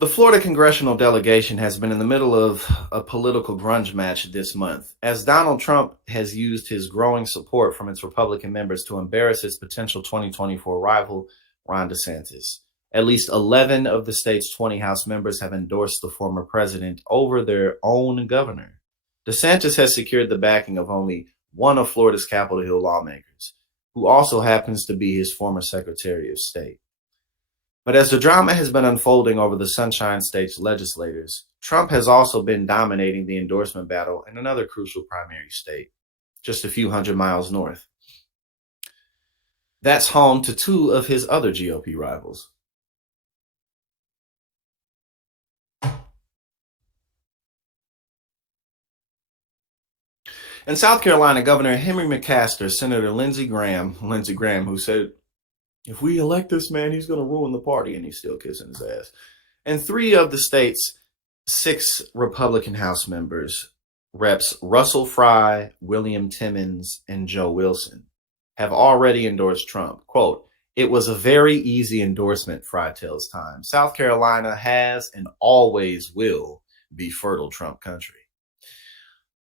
The Florida congressional delegation has been in the middle of a political grudge match this month, as Donald Trump has used his growing support from its Republican members to embarrass his potential 2024 rival, Ron DeSantis. At least 11 of the state's 20 House members have endorsed the former president over their own governor. DeSantis has secured the backing of only one of Florida's Capitol Hill lawmakers, who also happens to be his former Secretary of State. But as the drama has been unfolding over the Sunshine State's legislators, Trump has also been dominating the endorsement battle in another crucial primary state, just a few hundred miles north. That's home to two of his other GOP rivals. In South Carolina, Governor Henry McMaster, Senator Lindsey Graham, who said, if we elect this man, he's going to ruin the party, and he's still kissing his ass. And three of the state's 6 Republican House members, Reps Russell Fry, William Timmons, and Joe Wilson, have already endorsed Trump. Quote, it was a very easy endorsement, Fry tells Time. South Carolina has and always will be fertile Trump country.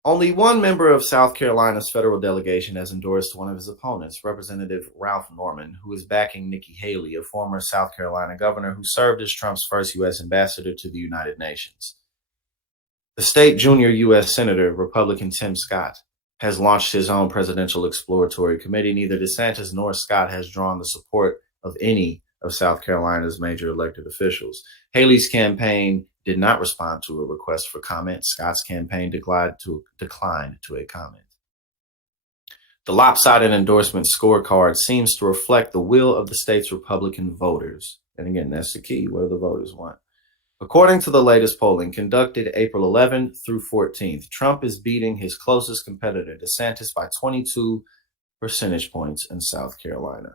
Only one member of South Carolina's federal delegation has endorsed one of his opponents, Representative Ralph Norman, who is backing Nikki Haley, a former South Carolina governor who served as Trump's first U.S. ambassador to the United Nations. The state junior U.S. Senator, Republican Tim Scott, has launched his own presidential exploratory committee. Neither DeSantis nor Scott has drawn the support of any of South Carolina's major elected officials. Haley's campaign did not respond to a request for comment. Scott's campaign declined to a comment. The lopsided endorsement scorecard seems to reflect the will of the state's Republican voters. And again, that's the key. What do the voters want? According to the latest polling conducted April 11th through 14th, Trump is beating his closest competitor, DeSantis, by 22 percentage points in South Carolina.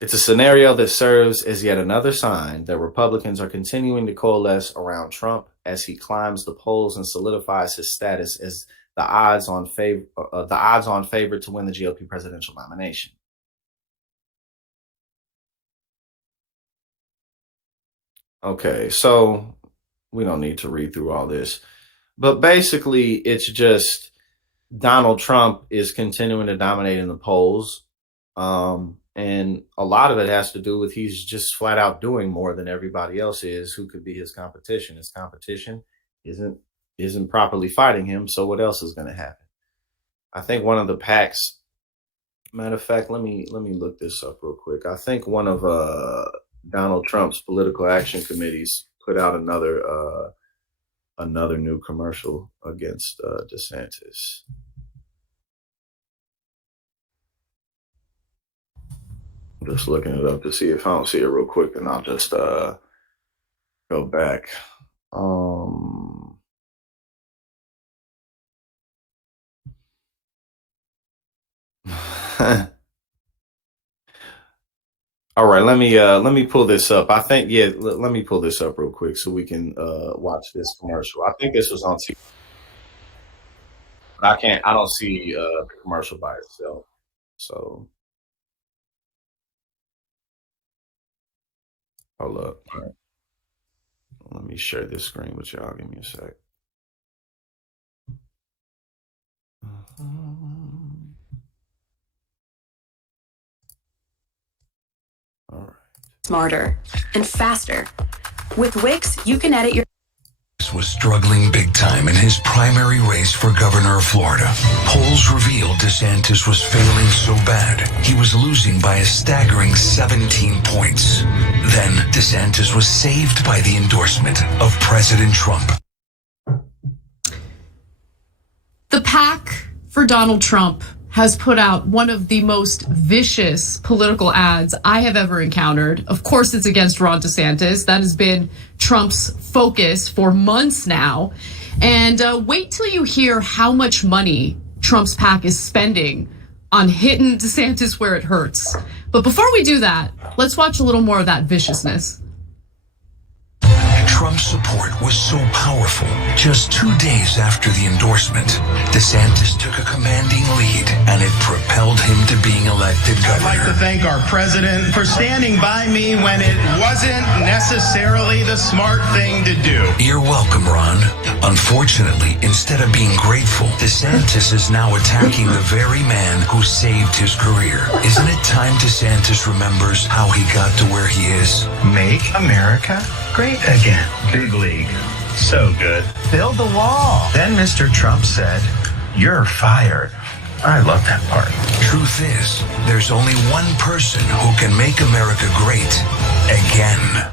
It's a scenario that serves as yet another sign that Republicans are continuing to coalesce around Trump as he climbs the polls and solidifies his status as the odds-on favorite to win the GOP presidential nomination. Okay, so we don't need to read through all this, but basically it's just Donald Trump is continuing to dominate in the polls. And a lot of it has to do with he's just flat out doing more than everybody else is who could be his competition. His competition isn't properly fighting him, so what else is going to happen? I think one of the PACs, matter of fact, let me look this up real quick. I think one of Donald Trump's political action committees put out another new commercial against DeSantis. Just looking it up to see if I don't see it real quick, and I'll just go back. All right, let me pull this up. I think let me pull this up real quick so we can watch this commercial. I think this was on TV. But I don't see the commercial by itself. So hold up. All right. Let me share this screen with y'all. Give me a sec. All right. Smarter and faster. With Wix, you can edit your was struggling big time in his primary race for governor of Florida. Polls revealed DeSantis was failing so bad, he was losing by a staggering 17 points. Then DeSantis was saved by the endorsement of President Trump. The PAC for Donald Trump has put out one of the most vicious political ads I have ever encountered. Of course, it's against Ron DeSantis. That has been Trump's focus for months now. And wait till you hear how much money Trump's PAC is spending on hitting DeSantis where it hurts. But before we do that, let's watch a little more of that viciousness. Trump Trump's support was so powerful, just 2 days after the endorsement, DeSantis took a commanding lead, and it propelled him to being elected governor. I'd like to thank our president for standing by me when it wasn't necessarily the smart thing to do. You're welcome, Ron. Unfortunately, instead of being grateful, DeSantis is now attacking the very man who saved his career. Isn't it time DeSantis remembers how he got to where he is? Make America great again. Big league. So good. Build the wall. Then Mr. Trump said, "You're fired." I love that part. Truth is, there's only one person who can make America great again.